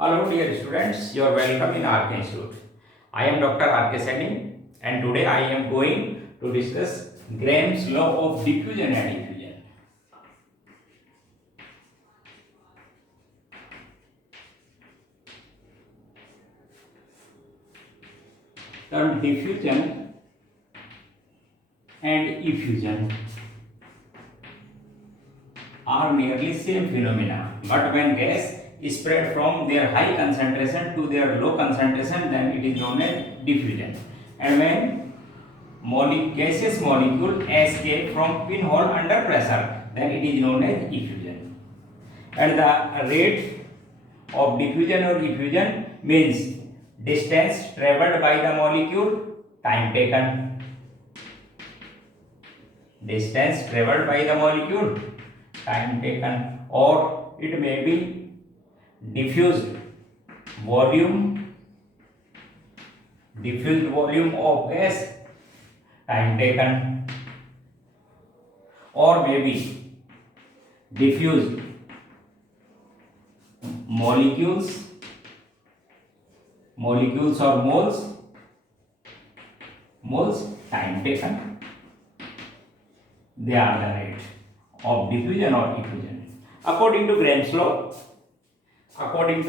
Hello dear students, you are welcome in RK Institute. I am Dr. RK Seni and today I am going to discuss Graham's law of diffusion and effusion. Term diffusion and effusion are nearly same phenomena, but when gas is spread from their high concentration to their low concentration, then it is known as diffusion. And when gaseous molecule escape from pinhole under pressure, then it is known as effusion. And the rate of diffusion or effusion means distance traveled by the molecule, time taken. Distance traveled by the molecule, time taken, or it may be diffused volume of gas, time taken, or maybe diffused molecules or moles, time taken. They are the rate of diffusion or effusion. According to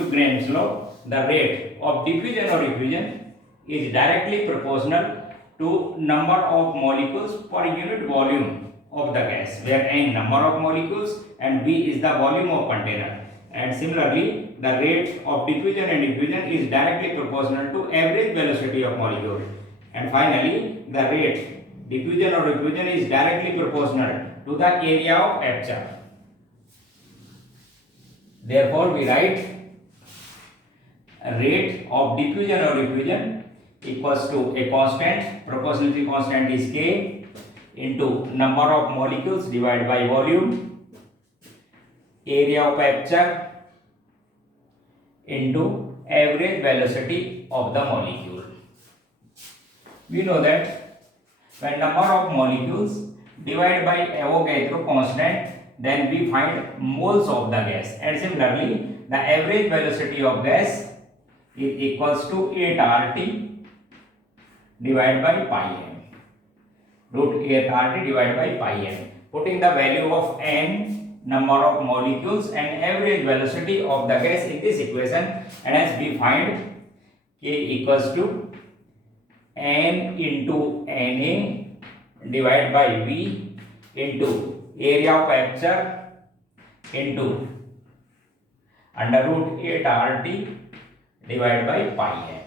Graham's law, the rate of diffusion or effusion is directly proportional to number of molecules per unit volume of the gas, where n number of molecules and V is the volume of container. And similarly, the rate of diffusion and effusion is directly proportional to average velocity of molecule. And finally, the rate diffusion or effusion is directly proportional to the area of aperture. Therefore, we write rate of diffusion or effusion equals to a constant, proportionality constant is K, into number of molecules divided by volume, area of aperture into average velocity of the molecule. We know that when number of molecules divided by Avogadro constant, then we find moles of the gas. And similarly, the average velocity of gas is equals to 8 RT divided by pi m. Root 8 RT divided by pi m. Putting the value of n number of molecules and average velocity of the gas in this equation, and as we find K equals to n into Na divided by V into area of aperture into under root 8 RT divided by pi m.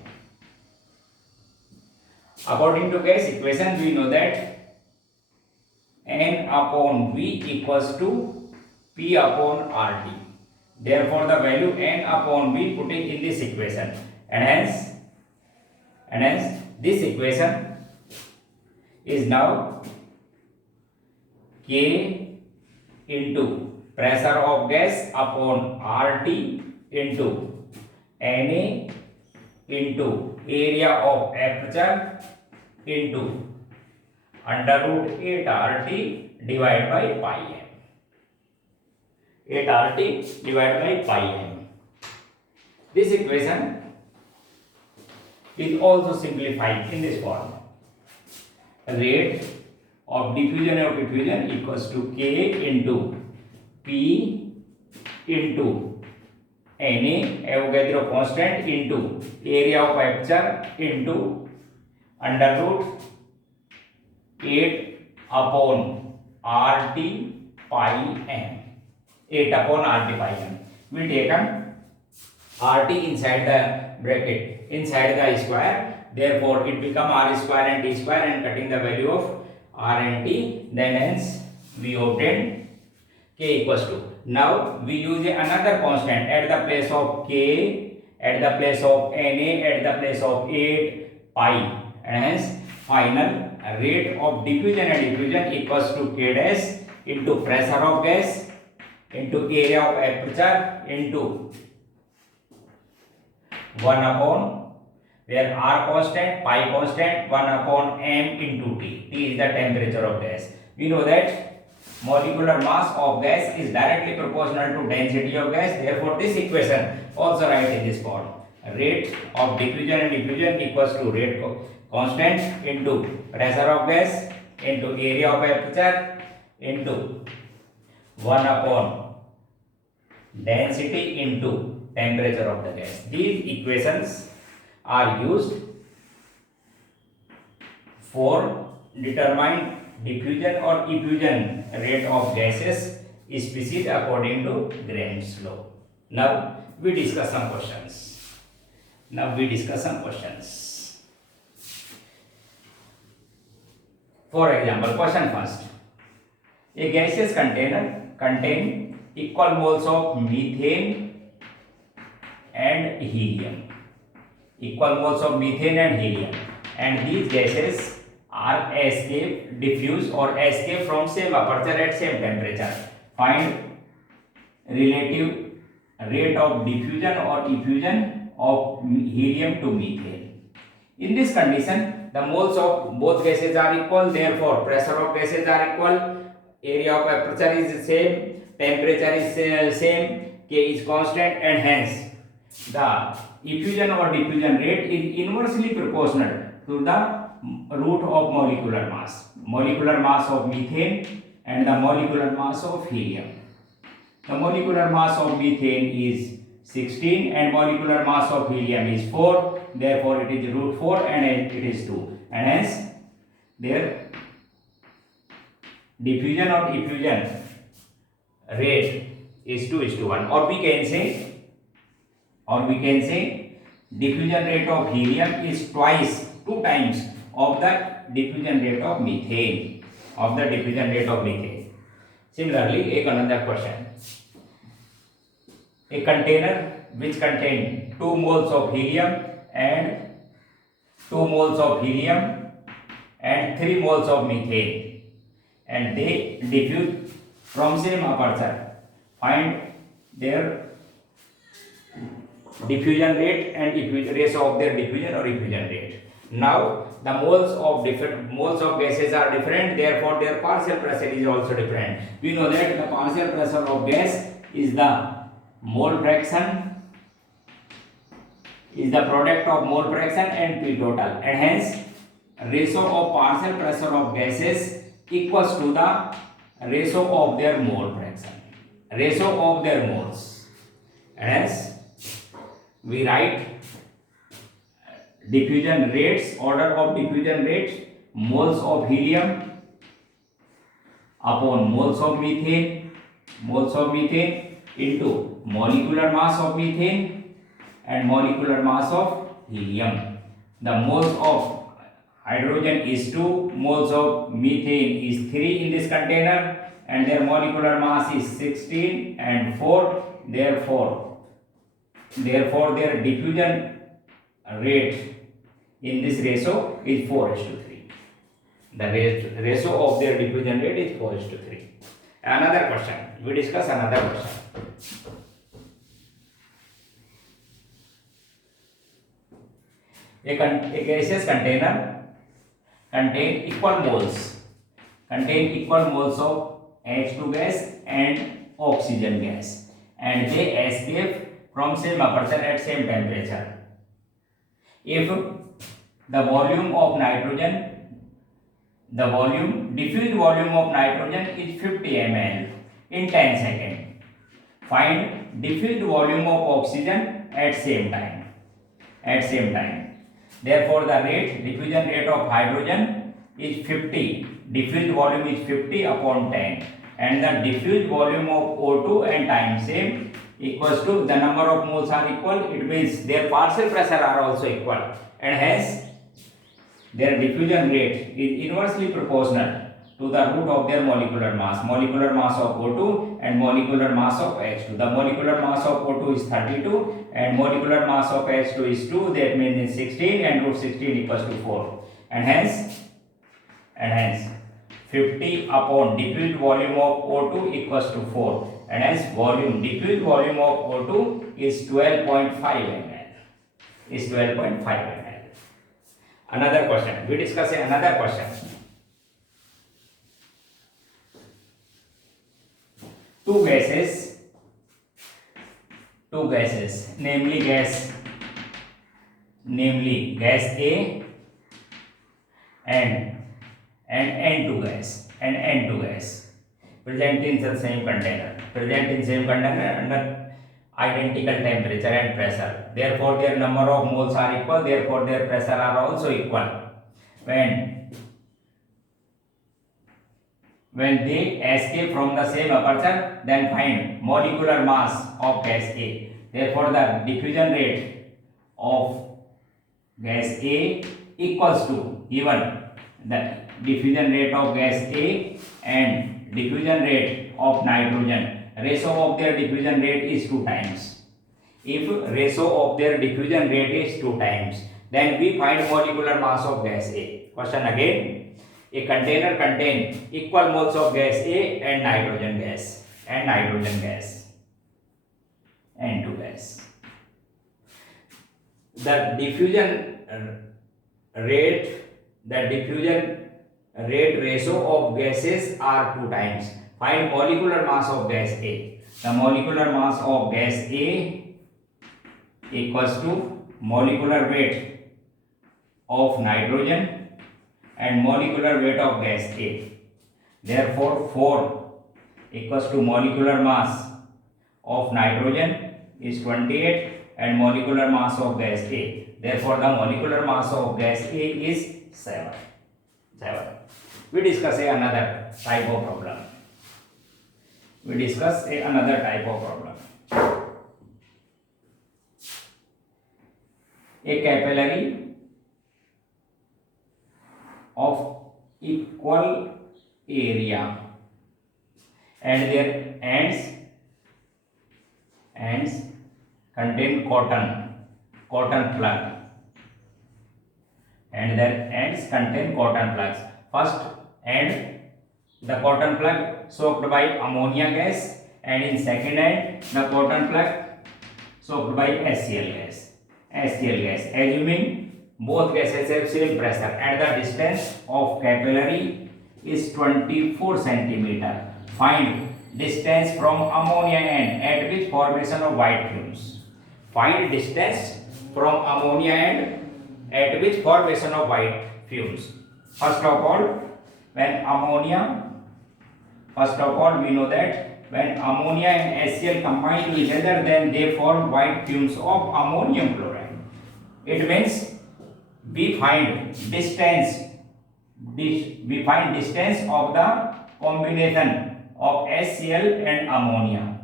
According to gas equation, we know that n upon V equals to P upon RT. Therefore, the value n upon V putting in this equation, and hence this equation is now K into pressure of gas upon RT into Na into area of aperture into under root 8 RT divided by pi m. 8 RT divided by pi m. This equation is also simplified in this form. Rate of diffusion or effusion equals to K into P into Na, Avogadro constant, into area of aperture into under root 8 upon RT pi m. 8 upon RT pi m. We taken RT inside the bracket, inside the square. Therefore, it become R square and T square, and cutting the value of R and T, then hence we obtain K equals to. Now we use another constant at the place of K, at the place of Na, at the place of 8 pi, and hence final rate of diffusion and effusion equals to K dash into pressure of gas into area of aperture into 1 upon, where R constant, pi constant, 1 upon m into T. T is the temperature of gas. We know that molecular mass of gas is directly proportional to density of gas. Therefore, this equation also write in this form. Rate of diffusion and effusion equals to rate constant into pressure of gas into area of aperture into 1 upon density into temperature of the gas. These equations are used for determine diffusion or effusion rate of gases species according to Graham's law. Now we discuss some questions. For example, question first. A gaseous container contain equal moles of methane and helium. Equal moles of methane and helium. And these gases are escape, diffuse or escape from same aperture at same temperature. Find relative rate of diffusion or effusion of helium to methane. In this condition, the moles of both gases are equal, therefore pressure of gases are equal, area of aperture is same, temperature is same, K is constant, and hence the effusion or diffusion rate is inversely proportional to the root of molecular mass of methane and the molecular mass of helium. The molecular mass of methane is 16 and molecular mass of helium is 4, therefore it is root 4 and it is 2, and hence their diffusion or effusion rate is 2:1, or we can say diffusion rate of helium is two times of the diffusion rate of methane. Similarly, take another question. A container which contain 2 moles of helium and 3 moles of methane, and they diffuse from same aperture. Find their diffusion rate and ratio of their diffusion or effusion rate. Now the moles of gases are different, therefore their partial pressure is also different. We know that the partial pressure of gas is the mole fraction, is the product of mole fraction and P total, and hence ratio of partial pressure of gases equals to the ratio of their mole fraction, ratio of their moles, and hence we write diffusion rates, order of diffusion rates, moles of helium upon moles of methane into molecular mass of methane and molecular mass of helium. The moles of hydrogen is 2, moles of methane is 3 in this container, and their molecular mass is 16 and 4, therefore their diffusion rate in this ratio is 4:3. The ratio of their diffusion rate is 4:3. Another question. We discuss another question. A gaseous container contain equal moles of H2 gas and oxygen gas, and they escape from same aperture at same temperature. If the diffused volume of nitrogen is 50 ml in 10 seconds. Find diffused volume of oxygen at same time. Therefore, the diffusion rate of hydrogen is 50. Diffused volume is 50 upon 10, and the diffused volume of O2 and time same equals to the number of moles are equal. It means their partial pressure are also equal, and hence their diffusion rate is inversely proportional to the root of their molecular mass of O2 and molecular mass of H2. The molecular mass of O2 is 32 and molecular mass of H2 is 2, that means 16, and root 16 equals to 4, and hence 50 upon diffused volume of O2 equals to 4, and hence diffused volume of O2 is 12.5 ml. Another question. We discuss another question. two gases, namely gas A and N2 gas present in the same container under identical temperature and pressure. Therefore, their number of moles are equal. Therefore, their pressure are also equal. When they escape from the same aperture, then find molecular mass of gas A. Therefore, the diffusion rate of gas A equals to, given the diffusion rate of gas A and diffusion rate of nitrogen, ratio of their diffusion rate is 2 times. If ratio of their diffusion rate is 2 times, then we find molecular mass of gas A. Question again. A container contains equal moles of gas A and nitrogen gas N2 gas. The diffusion rate ratio of gases are 2 times. Find molecular mass of gas A. The molecular mass of gas A equals to molecular weight of nitrogen and molecular weight of gas A. Therefore, 4 equals to molecular mass of nitrogen is 28 and molecular mass of gas A. Therefore, the molecular mass of gas A is 7. We discuss another type of problem. A capillary of equal area and their ends contain cotton plug and their ends contain cotton plugs. First end, the cotton plug soaked by ammonia gas, and in second end the cotton plug soaked by HCl gas. Assuming both gases have same pressure and the distance of capillary is 24 centimeter. Find distance from ammonia end at which formation of white fumes. Find distance from ammonia end at which formation of white fumes. First of all, we know that when ammonia and HCl combine to each other, then they form white fumes of ammonium chloride. It means we find distance of the combination of HCl and ammonia.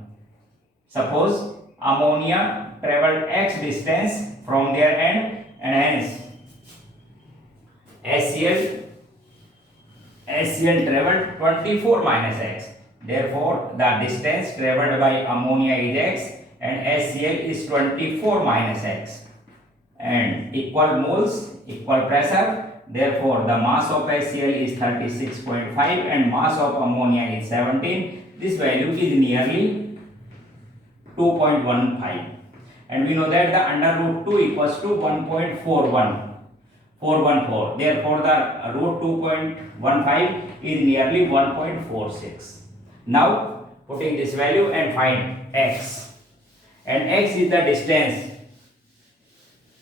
Suppose ammonia traveled x distance from their end, and hence HCl traveled 24 minus x. Therefore, the distance traveled by ammonia is x and HCl is 24 minus x. And equal moles, equal pressure. Therefore, the mass of HCl is 36.5 and mass of ammonia is 17. This value is nearly 2.15. And we know that the under root 2 equals to 1.414. Therefore, the root 2.15 is nearly 1.46. Now, putting this value and find x. And x is the distance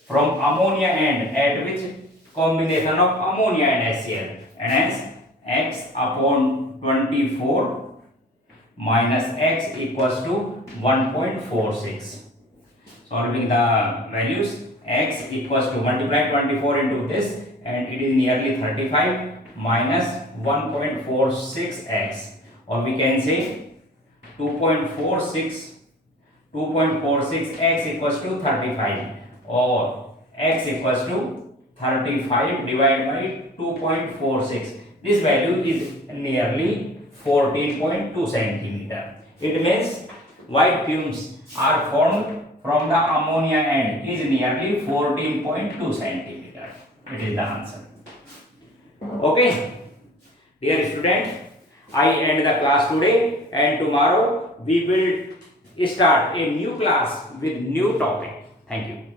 from ammonia end at which combination of ammonia and HCl, and hence x upon 24 minus x equals to 1.46. Solving the values, x equals to multiply 24 into this and it is nearly 35 minus 1.46x, or we can say 2.46 x equals to 35, or x equals to 35 divided by 2.46. This value is nearly 14.2 centimeter. It means white fumes are formed from the ammonia end is nearly 14.2 centimeter. It is the answer. Okay, dear student, I end the class today, and tomorrow we will start a new class with new topic. Thank you.